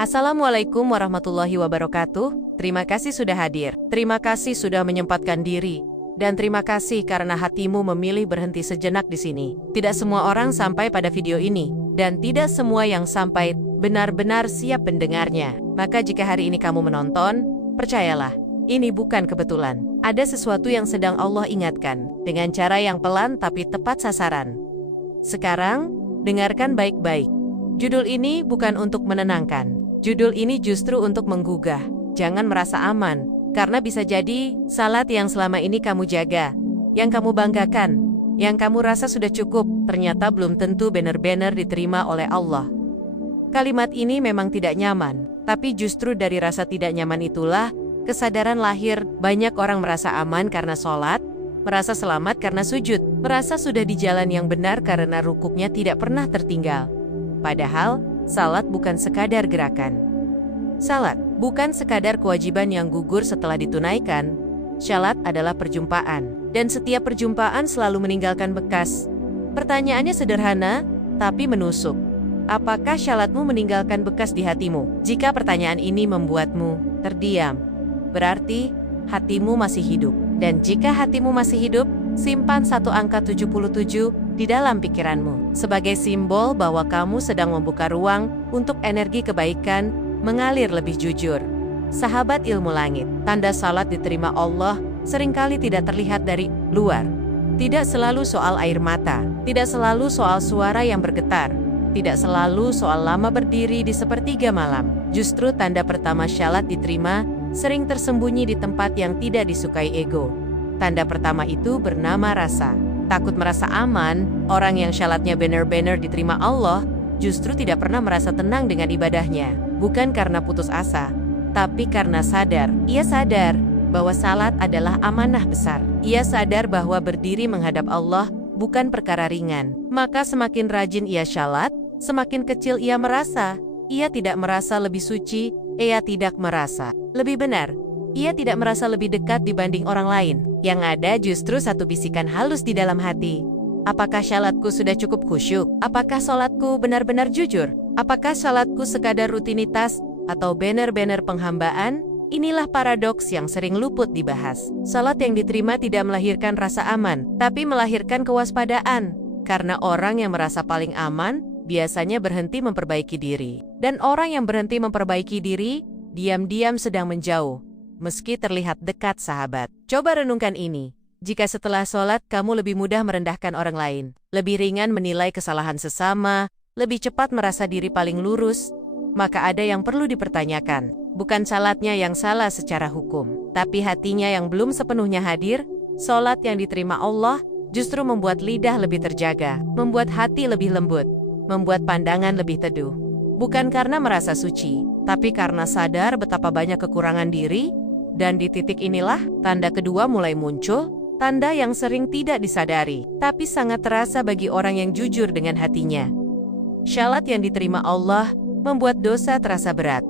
Assalamualaikum warahmatullahi wabarakatuh. Terima kasih sudah hadir. Terima kasih sudah menyempatkan diri. Dan terima kasih karena hatimu memilih berhenti sejenak di sini. Tidak semua orang sampai pada video ini. Dan tidak semua yang sampai benar-benar siap mendengarnya. Maka jika hari ini kamu menonton, percayalah, ini bukan kebetulan. Ada sesuatu yang sedang Allah ingatkan. Dengan cara yang pelan tapi tepat sasaran. Sekarang, dengarkan baik-baik. Judul ini bukan untuk menenangkan. Judul ini justru untuk menggugah. Jangan merasa aman, karena bisa jadi salat yang selama ini kamu jaga, yang kamu banggakan, yang kamu rasa sudah cukup, ternyata belum tentu benar-benar diterima oleh Allah. Kalimat ini memang tidak nyaman, tapi justru dari rasa tidak nyaman itulah kesadaran lahir. Banyak orang merasa aman karena sholat, merasa selamat karena sujud, merasa sudah di jalan yang benar karena rukuknya tidak pernah tertinggal. Padahal, salat bukan sekadar gerakan. Salat bukan sekadar kewajiban yang gugur setelah ditunaikan. Salat adalah perjumpaan, dan setiap perjumpaan selalu meninggalkan bekas. Pertanyaannya sederhana, tapi menusuk. Apakah salatmu meninggalkan bekas di hatimu? Jika pertanyaan ini membuatmu terdiam, berarti hatimu masih hidup. Dan jika hatimu masih hidup, simpan satu angka 77 di dalam pikiranmu, sebagai simbol bahwa kamu sedang membuka ruang untuk energi kebaikan mengalir lebih jujur. Sahabat ilmu langit, tanda salat diterima Allah seringkali tidak terlihat dari luar. Tidak selalu soal air mata, tidak selalu soal suara yang bergetar, tidak selalu soal lama berdiri di sepertiga malam. Justru tanda pertama salat diterima sering tersembunyi di tempat yang tidak disukai ego. Tanda pertama itu bernama rasa. Takut merasa aman, orang yang salatnya benar-benar diterima Allah justru tidak pernah merasa tenang dengan ibadahnya. Bukan karena putus asa, tapi karena sadar. Ia sadar bahwa salat adalah amanah besar. Ia sadar bahwa berdiri menghadap Allah bukan perkara ringan. Maka semakin rajin ia salat, semakin kecil ia merasa. Ia tidak merasa lebih suci, ia tidak merasa lebih benar. Ia tidak merasa lebih dekat dibanding orang lain. Yang ada justru satu bisikan halus di dalam hati. Apakah salatku sudah cukup khusyuk? Apakah salatku benar-benar jujur? Apakah salatku sekadar rutinitas atau benar-benar penghambaan? Inilah paradoks yang sering luput dibahas. Salat yang diterima tidak melahirkan rasa aman, tapi melahirkan kewaspadaan. Karena orang yang merasa paling aman biasanya berhenti memperbaiki diri. Dan orang yang berhenti memperbaiki diri, diam-diam sedang menjauh. Meski terlihat dekat, sahabat. Coba renungkan ini. Jika setelah sholat kamu lebih mudah merendahkan orang lain, lebih ringan menilai kesalahan sesama, lebih cepat merasa diri paling lurus, maka ada yang perlu dipertanyakan. Bukan salatnya yang salah secara hukum, tapi hatinya yang belum sepenuhnya hadir. Sholat yang diterima Allah justru membuat lidah lebih terjaga, membuat hati lebih lembut, membuat pandangan lebih teduh. Bukan karena merasa suci, tapi karena sadar betapa banyak kekurangan diri. Dan di titik inilah, tanda kedua mulai muncul, tanda yang sering tidak disadari, tapi sangat terasa bagi orang yang jujur dengan hatinya. Salat yang diterima Allah membuat dosa terasa berat.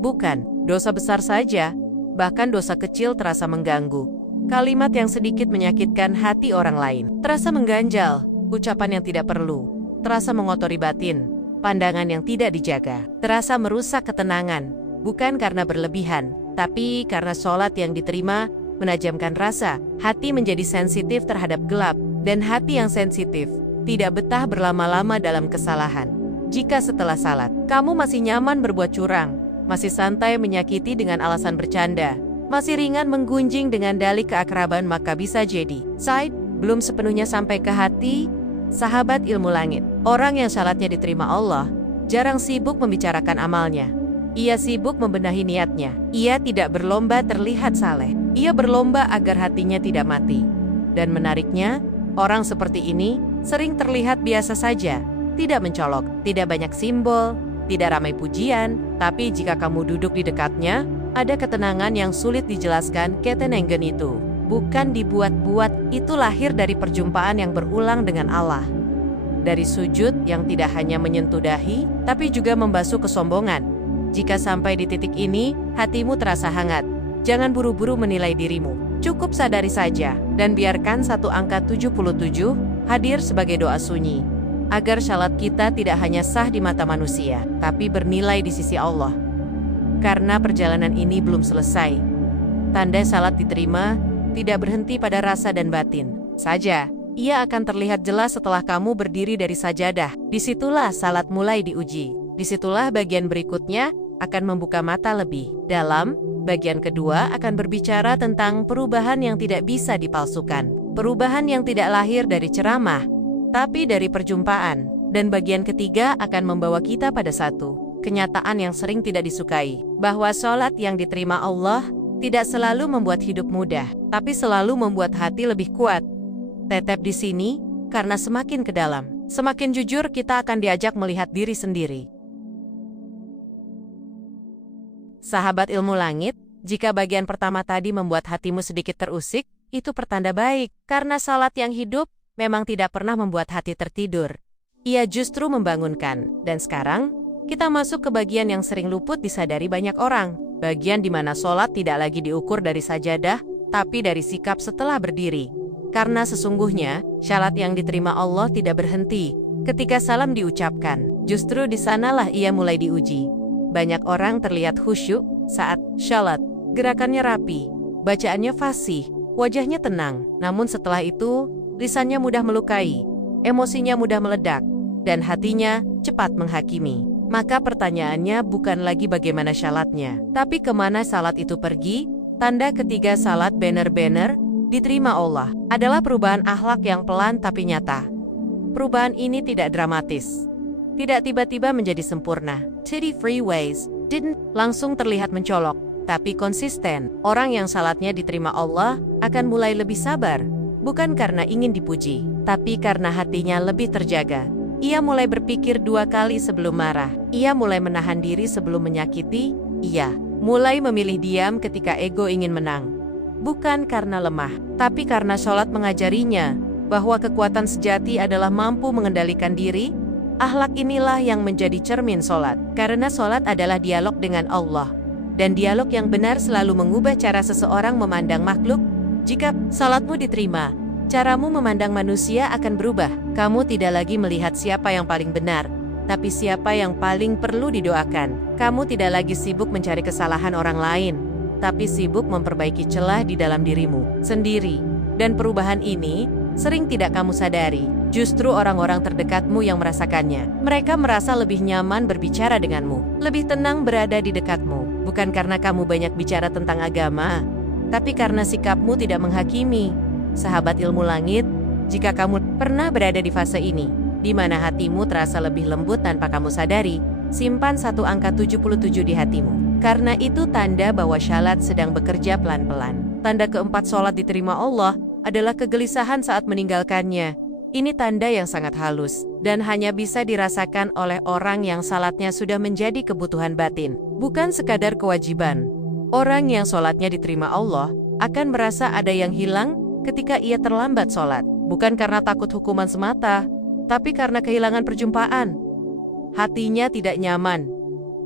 Bukan dosa besar saja, bahkan dosa kecil terasa mengganggu. Kalimat yang sedikit menyakitkan hati orang lain, terasa mengganjal, ucapan yang tidak perlu, terasa mengotori batin, pandangan yang tidak dijaga, terasa merusak ketenangan, bukan karena berlebihan, tapi karena sholat yang diterima menajamkan rasa. Hati menjadi sensitif terhadap gelap, dan hati yang sensitif tidak betah berlama-lama dalam kesalahan. Jika setelah salat, kamu masih nyaman berbuat curang, masih santai menyakiti dengan alasan bercanda, masih ringan menggunjing dengan dalih keakraban, maka bisa jadi salat belum sepenuhnya sampai ke hati. Sahabat ilmu langit, orang yang salatnya diterima Allah jarang sibuk membicarakan amalnya. Ia sibuk membenahi niatnya. Ia tidak berlomba terlihat saleh. Ia berlomba agar hatinya tidak mati. Dan menariknya, orang seperti ini sering terlihat biasa saja, tidak mencolok, tidak banyak simbol, tidak ramai pujian. Tapi jika kamu duduk di dekatnya, ada ketenangan yang sulit dijelaskan. Ketenangan itu bukan dibuat-buat, itu lahir dari perjumpaan yang berulang dengan Allah. Dari sujud yang tidak hanya menyentuh dahi, tapi juga membasuh kesombongan. Jika sampai di titik ini, hatimu terasa hangat. Jangan buru-buru menilai dirimu. Cukup sadari saja, dan biarkan satu angka 77 hadir sebagai doa sunyi. Agar salat kita tidak hanya sah di mata manusia, tapi bernilai di sisi Allah. karena perjalanan ini belum selesai. Tanda salat diterima tidak berhenti pada rasa dan batin saja. Ia akan terlihat jelas setelah kamu berdiri dari sajadah. Disitulah salat mulai diuji. Disitulah bagian berikutnya akan membuka mata lebih dalam. Bagian kedua akan berbicara tentang perubahan yang tidak bisa dipalsukan. Perubahan yang tidak lahir dari ceramah, tapi dari perjumpaan. Dan bagian ketiga akan membawa kita pada satu kenyataan yang sering tidak disukai, bahwa sholat yang diterima Allah tidak selalu membuat hidup mudah, tapi selalu membuat hati lebih kuat. Tetap di sini, karena semakin ke dalam, semakin jujur kita akan diajak melihat diri sendiri. Sahabat ilmu langit, jika bagian pertama tadi membuat hatimu sedikit terusik, itu pertanda baik, karena salat yang hidup memang tidak pernah membuat hati tertidur. Ia justru membangunkan. Dan sekarang, kita masuk ke bagian yang sering luput disadari banyak orang. Bagian di mana sholat tidak lagi diukur dari sajadah, tapi dari sikap setelah berdiri. Karena sesungguhnya, syarat yang diterima Allah tidak berhenti ketika salam diucapkan. Justru di sanalah ia mulai diuji. Banyak orang terlihat khusyuk saat syalat. Gerakannya rapi, bacaannya fasih, wajahnya tenang. Namun setelah itu, lisannya mudah melukai, emosinya mudah meledak, dan hatinya cepat menghakimi. Maka pertanyaannya bukan lagi bagaimana syalatnya, tapi kemana salat itu pergi. Tanda ketiga salat benar-benar diterima Allah adalah perubahan akhlak yang pelan tapi nyata. Perubahan ini tidak dramatis, tidak tiba-tiba menjadi sempurna. Teddy Freeways didn't langsung terlihat mencolok, tapi konsisten. Orang yang salatnya diterima Allah akan mulai lebih sabar, bukan karena ingin dipuji, tapi karena hatinya lebih terjaga. Ia mulai berpikir 2 kali sebelum marah. Ia mulai menahan diri sebelum menyakiti. Ia mulai memilih diam ketika ego ingin menang. Bukan karena lemah, tapi karena sholat mengajarinya bahwa kekuatan sejati adalah mampu mengendalikan diri. Akhlak inilah yang menjadi cermin sholat. Karena sholat adalah dialog dengan Allah. Dan dialog yang benar selalu mengubah cara seseorang memandang makhluk. Jika sholatmu diterima, caramu memandang manusia akan berubah. Kamu tidak lagi melihat siapa yang paling benar, tapi siapa yang paling perlu didoakan. Kamu tidak lagi sibuk mencari kesalahan orang lain, tapi sibuk memperbaiki celah di dalam dirimu sendiri. Dan perubahan ini sering tidak kamu sadari. Justru orang-orang terdekatmu yang merasakannya. Mereka merasa lebih nyaman berbicara denganmu, lebih tenang berada di dekatmu. Bukan karena kamu banyak bicara tentang agama, tapi karena sikapmu tidak menghakimi. Sahabat ilmu langit, jika kamu pernah berada di fase ini, di mana hatimu terasa lebih lembut tanpa kamu sadari, simpan 1 angka 77 di hatimu. Karena itu tanda bahwa syalat sedang bekerja pelan-pelan. Tanda keempat sholat diterima Allah adalah kegelisahan saat meninggalkannya. Ini tanda yang sangat halus, dan hanya bisa dirasakan oleh orang yang salatnya sudah menjadi kebutuhan batin, bukan sekadar kewajiban. Orang yang sholatnya diterima Allah akan merasa ada yang hilang ketika ia terlambat sholat, bukan karena takut hukuman semata, tapi karena kehilangan perjumpaan. Hatinya tidak nyaman,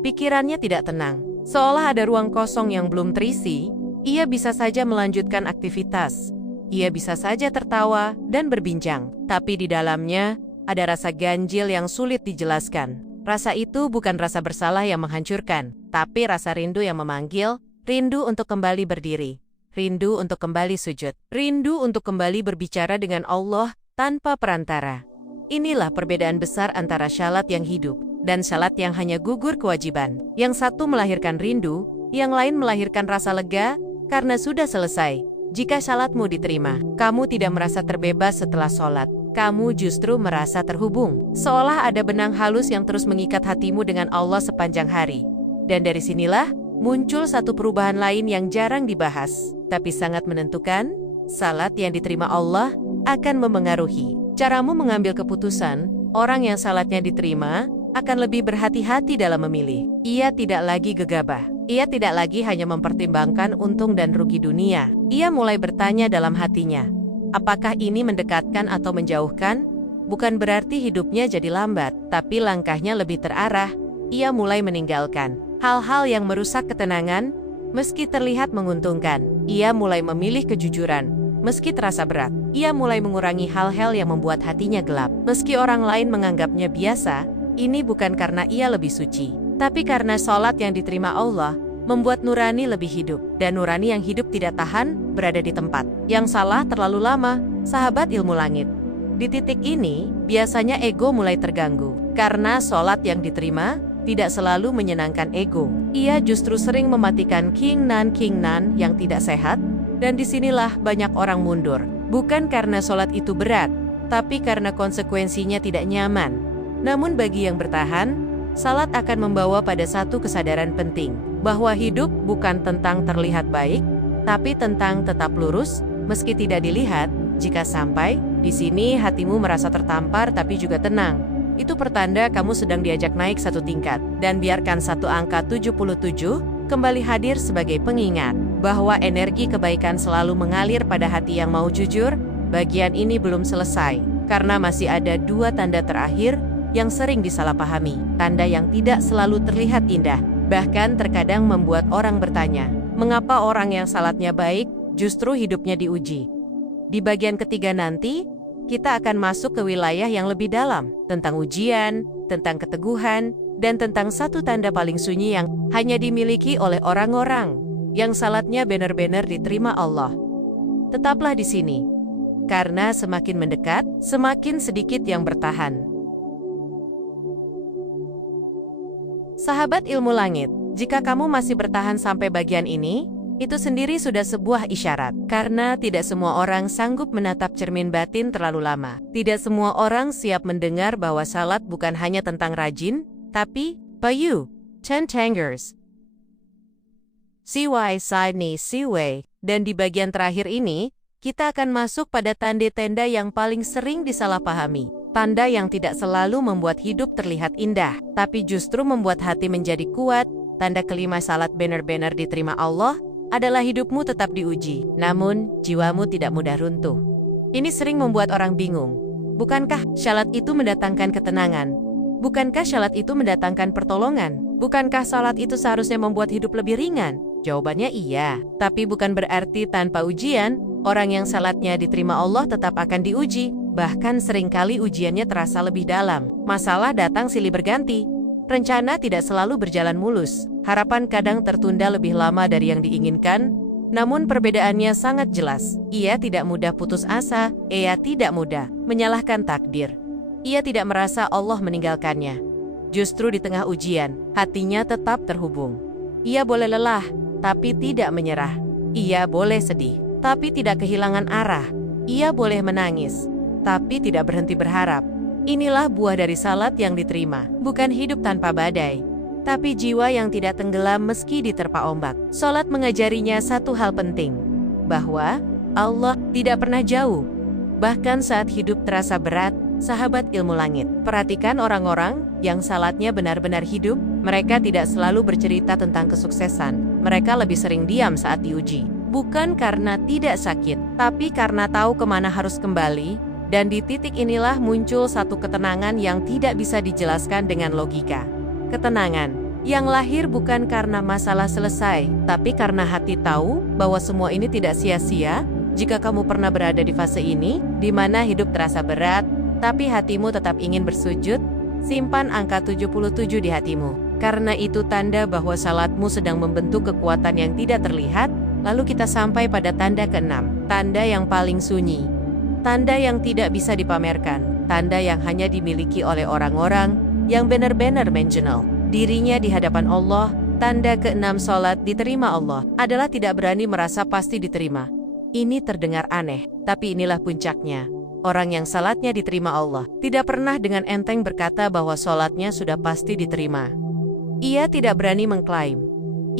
pikirannya tidak tenang, seolah ada ruang kosong yang belum terisi. Ia bisa saja melanjutkan aktivitas, ia bisa saja tertawa dan berbincang, tapi di dalamnya ada rasa ganjil yang sulit dijelaskan. Rasa itu bukan rasa bersalah yang menghancurkan, tapi rasa rindu yang memanggil, rindu untuk kembali berdiri. Rindu untuk kembali sujud. Rindu untuk kembali berbicara dengan Allah tanpa perantara. Inilah perbedaan besar antara syalat yang hidup dan syalat yang hanya gugur kewajiban. Yang satu melahirkan rindu, yang lain melahirkan rasa lega karena sudah selesai. Jika syalatmu diterima, kamu tidak merasa terbebas setelah sholat. Kamu justru merasa terhubung. Seolah ada benang halus yang terus mengikat hatimu dengan Allah sepanjang hari. Dan dari sinilah muncul satu perubahan lain yang jarang dibahas, tapi sangat menentukan. Salat yang diterima Allah akan memengaruhi caramu mengambil keputusan. Orang yang salatnya diterima akan lebih berhati-hati dalam memilih. Ia tidak lagi gegabah. Ia tidak lagi hanya mempertimbangkan untung dan rugi dunia. Ia mulai bertanya dalam hatinya, apakah ini mendekatkan atau menjauhkan? Bukan berarti hidupnya jadi lambat, tapi langkahnya lebih terarah. Ia mulai meninggalkan hal-hal yang merusak ketenangan, meski terlihat menguntungkan. Ia mulai memilih kejujuran, meski terasa berat. Ia mulai mengurangi hal-hal yang membuat hatinya gelap, meski orang lain menganggapnya biasa. Ini bukan karena ia lebih suci, tapi karena sholat yang diterima Allah membuat nurani lebih hidup, dan nurani yang hidup tidak tahan berada di tempat yang salah terlalu lama, sahabat ilmu langit. Di titik ini, biasanya ego mulai terganggu, karena sholat yang diterima tidak selalu menyenangkan ego. Ia justru sering mematikan keinginan yang tidak sehat, dan disinilah banyak orang mundur. Bukan karena sholat itu berat, tapi karena konsekuensinya tidak nyaman. Namun bagi yang bertahan, salat akan membawa pada satu kesadaran penting, bahwa hidup bukan tentang terlihat baik, tapi tentang tetap lurus, meski tidak dilihat. Jika sampai di sini hatimu merasa tertampar tapi juga tenang, itu pertanda kamu sedang diajak naik satu tingkat. Dan biarkan satu angka 77 kembali hadir sebagai pengingat, bahwa energi kebaikan selalu mengalir pada hati yang mau jujur. Bagian ini belum selesai, karena masih ada dua tanda terakhir yang sering disalahpahami, tanda yang tidak selalu terlihat indah, bahkan terkadang membuat orang bertanya, mengapa orang yang salatnya baik, justru hidupnya diuji. Di bagian ketiga nanti, kita akan masuk ke wilayah yang lebih dalam, tentang ujian, tentang keteguhan, dan tentang satu tanda paling sunyi yang hanya dimiliki oleh orang-orang yang salatnya benar-benar diterima Allah. Tetaplah di sini, karena semakin mendekat, semakin sedikit yang bertahan. Sahabat ilmu langit, jika kamu masih bertahan sampai bagian ini, itu sendiri sudah sebuah isyarat. Karena tidak semua orang sanggup menatap cermin batin terlalu lama. Tidak semua orang siap mendengar bahwa salat bukan hanya tentang rajin, tapi Bayu, Chentangers, Siwai Sidney Siwei. Dan di bagian terakhir ini, kita akan masuk pada tanda-tanda yang paling sering disalahpahami. Tanda yang tidak selalu membuat hidup terlihat indah, tapi justru membuat hati menjadi kuat. Tanda kelima salat benar-benar diterima Allah adalah hidupmu tetap diuji, namun jiwamu tidak mudah runtuh. Ini sering membuat orang bingung. Bukankah salat itu mendatangkan ketenangan? Bukankah salat itu mendatangkan pertolongan? Bukankah salat itu seharusnya membuat hidup lebih ringan? Jawabannya iya, tapi bukan berarti tanpa ujian, orang yang salatnya diterima Allah tetap akan diuji. Bahkan seringkali ujiannya terasa lebih dalam. Masalah datang silih berganti. Rencana tidak selalu berjalan mulus. Harapan kadang tertunda lebih lama dari yang diinginkan. Namun perbedaannya sangat jelas. Ia tidak mudah putus asa. Ia tidak mudah menyalahkan takdir. Ia tidak merasa Allah meninggalkannya. Justru di tengah ujian, hatinya tetap terhubung. Ia boleh lelah, tapi tidak menyerah. Ia boleh sedih, tapi tidak kehilangan arah. Ia boleh menangis, tapi tidak berhenti berharap. Inilah buah dari salat yang diterima. Bukan hidup tanpa badai, tapi jiwa yang tidak tenggelam meski diterpa ombak. Salat mengajarinya satu hal penting, bahwa Allah tidak pernah jauh. Bahkan saat hidup terasa berat, sahabat ilmu langit, perhatikan orang-orang yang salatnya benar-benar hidup. Mereka tidak selalu bercerita tentang kesuksesan. Mereka lebih sering diam saat diuji. Bukan karena tidak sakit, tapi karena tahu kemana harus kembali. Dan di titik inilah muncul satu ketenangan yang tidak bisa dijelaskan dengan logika. Ketenangan yang lahir bukan karena masalah selesai, tapi karena hati tahu bahwa semua ini tidak sia-sia. Jika kamu pernah berada di fase ini, di mana hidup terasa berat, tapi hatimu tetap ingin bersujud, simpan angka 77 di hatimu. Karena itu tanda bahwa salatmu sedang membentuk kekuatan yang tidak terlihat. Lalu kita sampai pada tanda ke-6, tanda yang paling sunyi. Tanda yang tidak bisa dipamerkan, tanda yang hanya dimiliki oleh orang-orang yang benar-benar mengenal dirinya di hadapan Allah. Tanda ke-6 salat diterima Allah adalah tidak berani merasa pasti diterima. Ini terdengar aneh, tapi inilah puncaknya. Orang yang salatnya diterima Allah tidak pernah dengan enteng berkata bahwa salatnya sudah pasti diterima. Ia tidak berani mengklaim.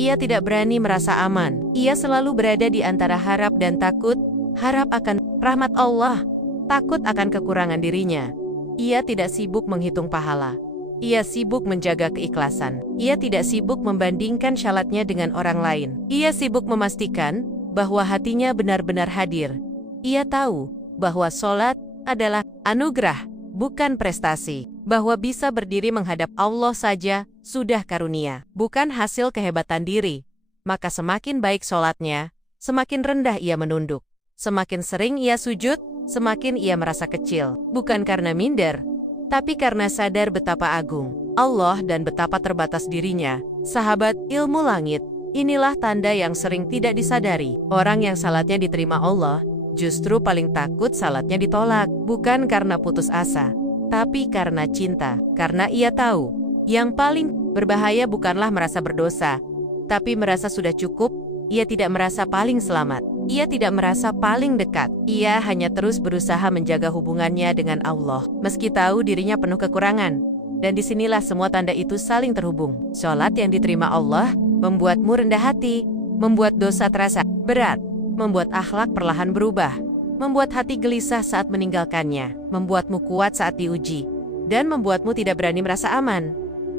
Ia tidak berani merasa aman. Ia selalu berada di antara harap dan takut. Harap akan rahmat Allah, takut akan kekurangan dirinya. Ia tidak sibuk menghitung pahala. Ia sibuk menjaga keikhlasan. Ia tidak sibuk membandingkan salatnya dengan orang lain. Ia sibuk memastikan bahwa hatinya benar-benar hadir. Ia tahu bahwa salat adalah anugerah, bukan prestasi. Bahwa bisa berdiri menghadap Allah saja sudah karunia, bukan hasil kehebatan diri. Maka semakin baik salatnya, semakin rendah ia menunduk. Semakin sering ia sujud, semakin ia merasa kecil. Bukan karena minder, tapi karena sadar betapa agung Allah dan betapa terbatas dirinya. Sahabat ilmu langit, Inilah tanda yang sering tidak disadari. Orang yang salatnya diterima Allah, justru paling takut salatnya ditolak. Bukan karena putus asa, tapi karena cinta. Karena ia tahu, yang paling berbahaya bukanlah merasa berdosa, tapi merasa sudah cukup. Ia tidak merasa paling selamat. Ia tidak merasa paling dekat. Ia hanya terus berusaha menjaga hubungannya dengan Allah, meski tahu dirinya penuh kekurangan. Dan disinilah semua tanda itu saling terhubung. Sholat yang diterima Allah membuatmu rendah hati, membuat dosa terasa berat, membuat akhlak perlahan berubah, membuat hati gelisah saat meninggalkannya, membuatmu kuat saat diuji, dan membuatmu tidak berani merasa aman.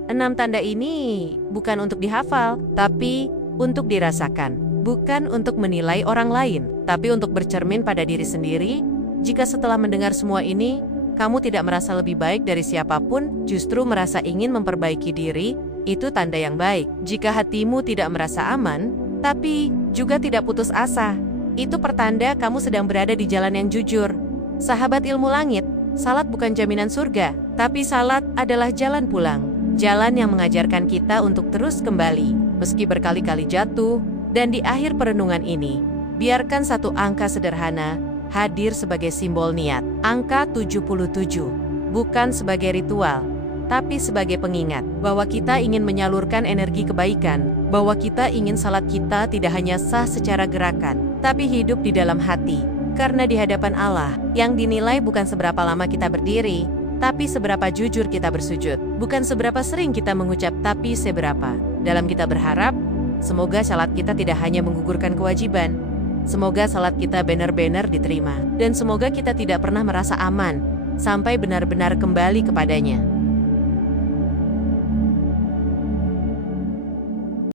6 tanda ini bukan untuk dihafal, tapi untuk dirasakan. Bukan untuk menilai orang lain, tapi untuk bercermin pada diri sendiri. Jika setelah mendengar semua ini, kamu tidak merasa lebih baik dari siapapun, justru merasa ingin memperbaiki diri, itu tanda yang baik. Jika hatimu tidak merasa aman, tapi juga tidak putus asa, itu pertanda kamu sedang berada di jalan yang jujur. Sahabat ilmu langit, salat bukan jaminan surga, tapi salat adalah jalan pulang. Jalan yang mengajarkan kita untuk terus kembali, meski berkali-kali jatuh. Dan di akhir perenungan ini, biarkan satu angka sederhana hadir sebagai simbol niat. Angka 77, bukan sebagai ritual, tapi sebagai pengingat bahwa kita ingin menyalurkan energi kebaikan, bahwa kita ingin salat kita tidak hanya sah secara gerakan, tapi hidup di dalam hati. Karena di hadapan Allah, yang dinilai bukan seberapa lama kita berdiri, tapi seberapa jujur kita bersujud. Bukan seberapa sering kita mengucap, tapi seberapa dalam kita berharap. Semoga salat kita tidak hanya menggugurkan kewajiban. Semoga salat kita benar-benar diterima. Dan semoga kita tidak pernah merasa aman sampai benar-benar kembali kepadanya.